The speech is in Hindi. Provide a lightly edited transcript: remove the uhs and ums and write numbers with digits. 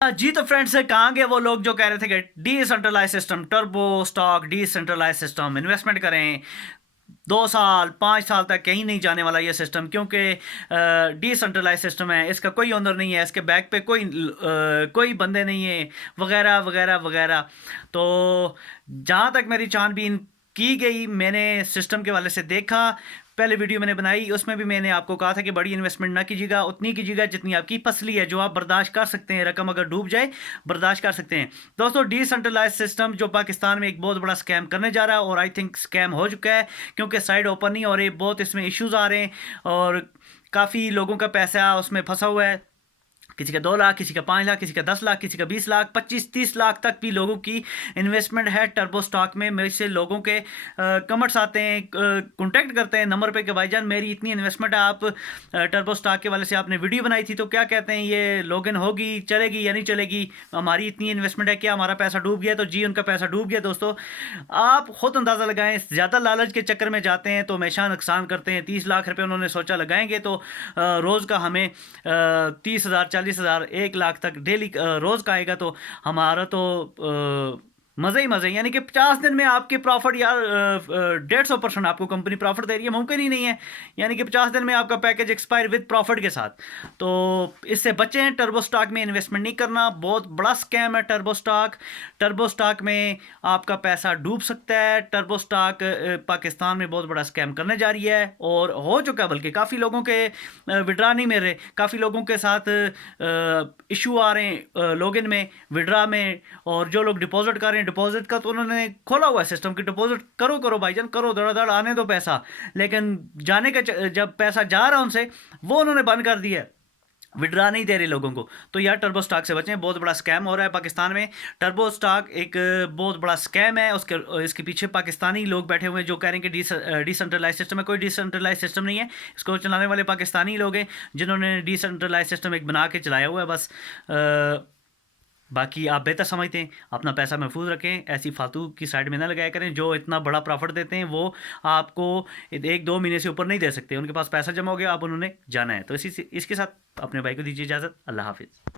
जी तो फ्रेंड्स कहाँ गए वो लोग जो कह रहे थे कि decentralise system, turbo stock, decentralise system, investment करें 2 साल 5 साल तक कहीं नहीं जाने वाला ये सिस्टम, क्योंकि डिसेंट्रलाइज सिस्टम है, इसका कोई ओनर नहीं है, इसके बैक पे कोई बंदे नहीं है, वगैरह वगैरह वगैरह। तो जहाँ तक मेरी छानबीन की गई, मैंने सिस्टम के वाले से देखा, पहले वीडियो मैंने बनाई उसमें भी मैंने आपको कहा था कि बड़ी इन्वेस्टमेंट ना कीजिएगा, उतनी कीजिएगा जितनी आपकी फसली है, जो आप बर्दाश्त कर सकते हैं, रकम अगर डूब जाए बर्दाश्त कर सकते हैं। दोस्तों डिसेंट्रलाइज सिस्टम जो पाकिस्तान में एक बहुत बड़ा स्कैम करने जा रहा है, और आई थिंक स्कैम हो चुका है, क्योंकि साइड ओपन नहीं हो रही, बहुत इसमें इश्यूज आ रहे हैं, और काफ़ी लोगों का पैसा उसमें फंसा हुआ है। किसी का 2 लाख, किसी का 5 लाख, किसी का 10 लाख, किसी का 20 लाख, 25-30 लाख तक भी लोगों की इन्वेस्टमेंट है टर्बो स्टॉक में। मेरे से लोगों के कमेंट्स आते हैं, कॉन्टेक्ट करते हैं नंबर पे कि भाईजान मेरी इतनी इन्वेस्टमेंट है, आप टर्बो स्टॉक के वाले से आपने वीडियो बनाई थी, तो क्या कहते हैं ये लॉगिन होगी, चलेगी या नहीं चलेगी, हमारी इतनी इन्वेस्टमेंट है, क्या हमारा पैसा डूब गया? तो जी उनका पैसा डूब गया। दोस्तों आप खुद अंदाज़ा लगाएं, ज़्यादा लालच के चक्कर में जाते हैं तो हमेशा नुकसान करते हैं। 30 लाख रुपए उन्होंने सोचा लगाएंगे तो रोज़ का हमें 30,000 40,000 1 लाख तक डेली रोज़ का आएगा, तो हमारा तो मज़े ही मज़े, यानी कि 50 दिन में आपके प्रॉफिट यार 150% आपको कंपनी प्रॉफिट दे रही है, मुमकिन ही नहीं है। यानी कि 50 दिन में आपका पैकेज एक्सपायर विद प्रॉफिट के साथ। तो इससे बचें, टर्बो स्टॉक में इन्वेस्टमेंट नहीं करना, बहुत बड़ा स्कैम है टर्बो स्टॉक। टर्बो स्टॉक में आपका पैसा डूब सकता है। टर्बो स्टॉक पाकिस्तान में बहुत बड़ा स्कैम करने जा रही है, और हो चुका है, बल्कि काफ़ी लोगों के विड्रा नहीं मिल रहे, काफ़ी लोगों के साथ इशू आ रहे हैं लॉगिन में, विड्रा में, और जो लोग डिपॉजिट कर रहे हैं डिपॉजिट का, तो उन्होंने खोला हुआ है सिस्टम कि डिपॉजिट करो करो भाईजान करो, धड़ाधड़ आने दो पैसा, लेकिन जाने का जब पैसा जा रहा है उनसे, वो उन्होंने बंद कर दिया है, विड्रा नहीं दे रहे लोगों को। तो यार टर्बो स्टॉक से बचें, बहुत बड़ा स्कैम हो रहा है पाकिस्तान में। टर्बो स्टॉक एक बहुत बड़ा स्कैम है, उसके इसके पीछे पाकिस्तानी लोग बैठे हुए हैं जो कह रहे हैं कि डिसेंट्रलाइज सिस्टम है। कोई डिसेंट्रलाइज सिस्टम नहीं है, इसको चलाने वाले पाकिस्तानी लोग हैं, जिन्होंने डिसेंट्रलाइज सिस्टम एक बना के चलाया हुआ है बस। बाकी आप बेहतर समझते हैं, अपना पैसा महफूज रखें, ऐसी फालतू की साइड में ना लगाया करें। जो इतना बड़ा प्रॉफिट देते हैं वो आपको 1-2 महीने से ऊपर नहीं दे सकते, उनके पास पैसा जमा हो गया, आप उन्होंने जाना है। तो इसी से इसके साथ अपने भाई को दीजिए इजाज़त। अल्लाह हाफिज़।